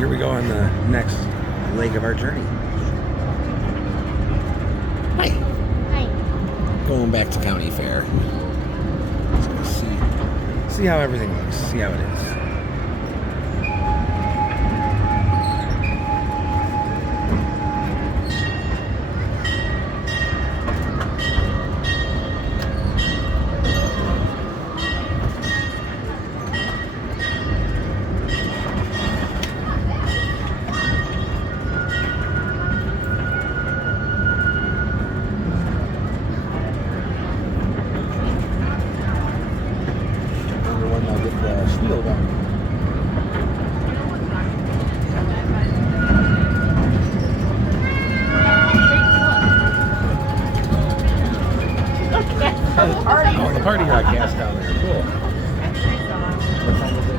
here we go on the next leg of our journey. Hi. Hi. Going back to County Fair. So see how everything looks. See how it is. Oh, the party got cast down there. Cool. What time is it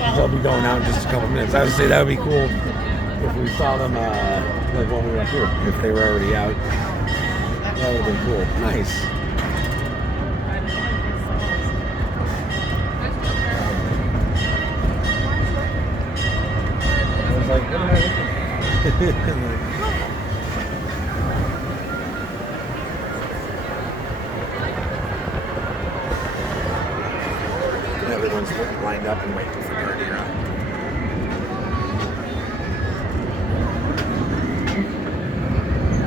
now? They'll be going out in just a couple minutes. I would say that would be cool if we saw them like when we were up here. If they were already out. That would have been cool. Nice. I was like, what am I looking at? Everyone's lined up and waiting for party run.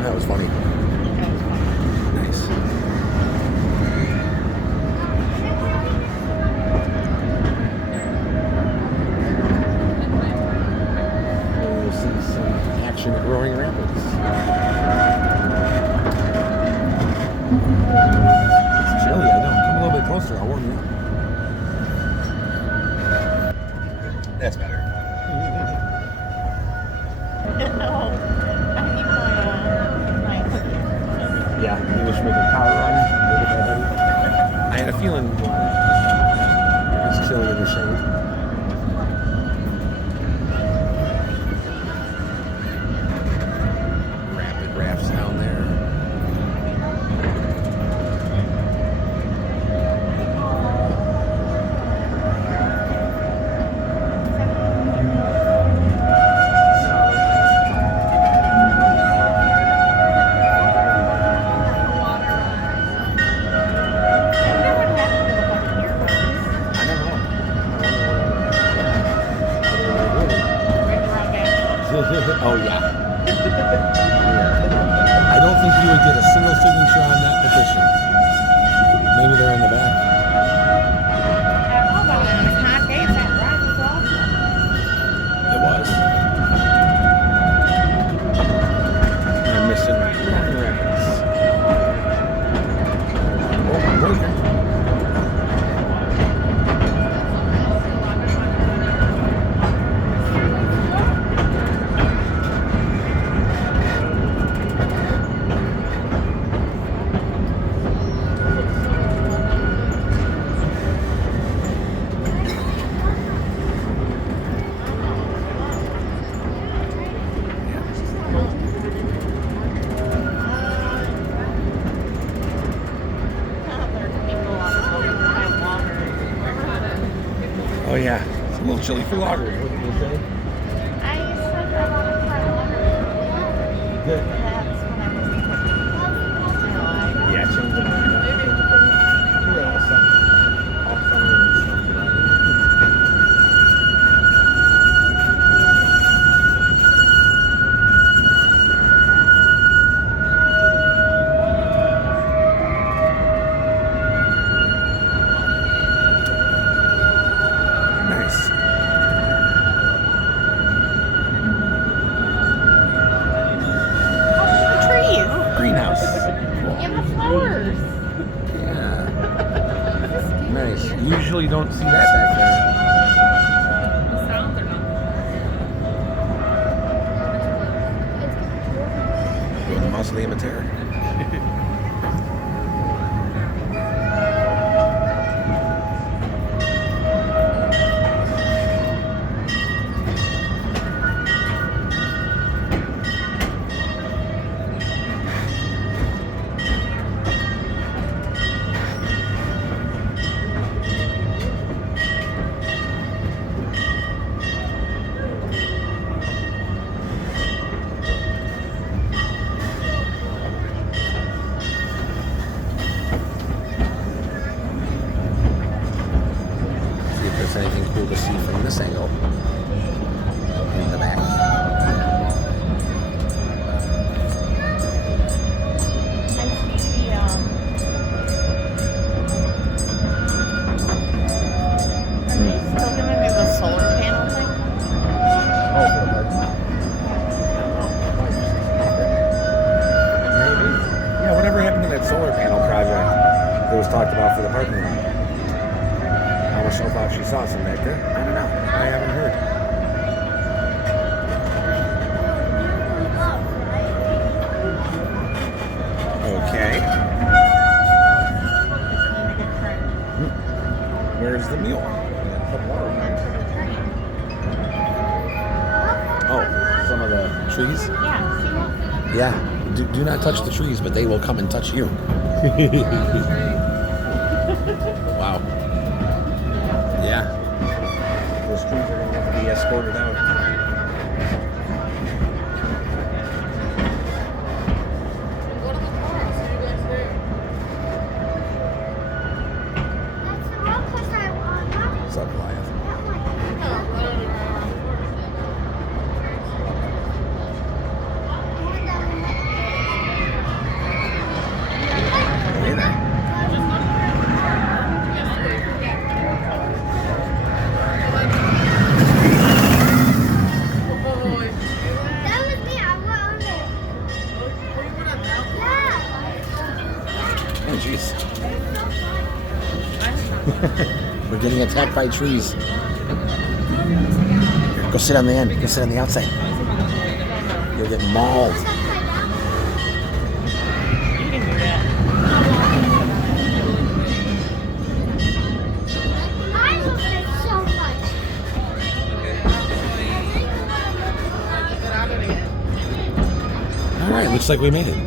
That was funny. Nice. We'll see some action at Roaring Rapids. It's chilly, I know. Come a little bit closer, I'll warm you up. That's better. Yeah, you wish we could power run. I had a feeling it was chilly in the shade. Rapid rafts down there. Oh, yeah. I don't think you would get a single signature on that petition. Maybe they're in the back. It was. I'm missing Roaring Rapids. Oh, my boyfriend. Oh yeah, it's a little chilly for loggers. What did you say? I said I wanted to try water. Good. That's when I was thinking. Yeah, change it. We're all set. All summer and stuff. Nice. Trees. Greenhouse. Yeah, the flowers. Yeah. Nice. Usually you don't see that back there. Go to the Mausoleum of Terror. anything cool to see from this angle. In the back. I see the, are they still gonna do the solar panel thing? Oh, for the park. Maybe. Yeah, whatever happened to that solar panel project that was talked about for the parking lot? Michelle thought she saw some back there. I don't know. I haven't heard. Okay. Where's the mule? Oh, some of the trees? Yeah. Yeah. Do not touch the trees, but they will come and touch you. Wow. Yeah. Those trees are going to have to be escorted out. Go to the car. I'll see you guys there. What's up, Goliath? Hey there. Oh, jeez. We're getting attacked by trees. Here, go sit on the end. Go sit on the outside. You'll get mauled. You can do that. All right, looks like we made it.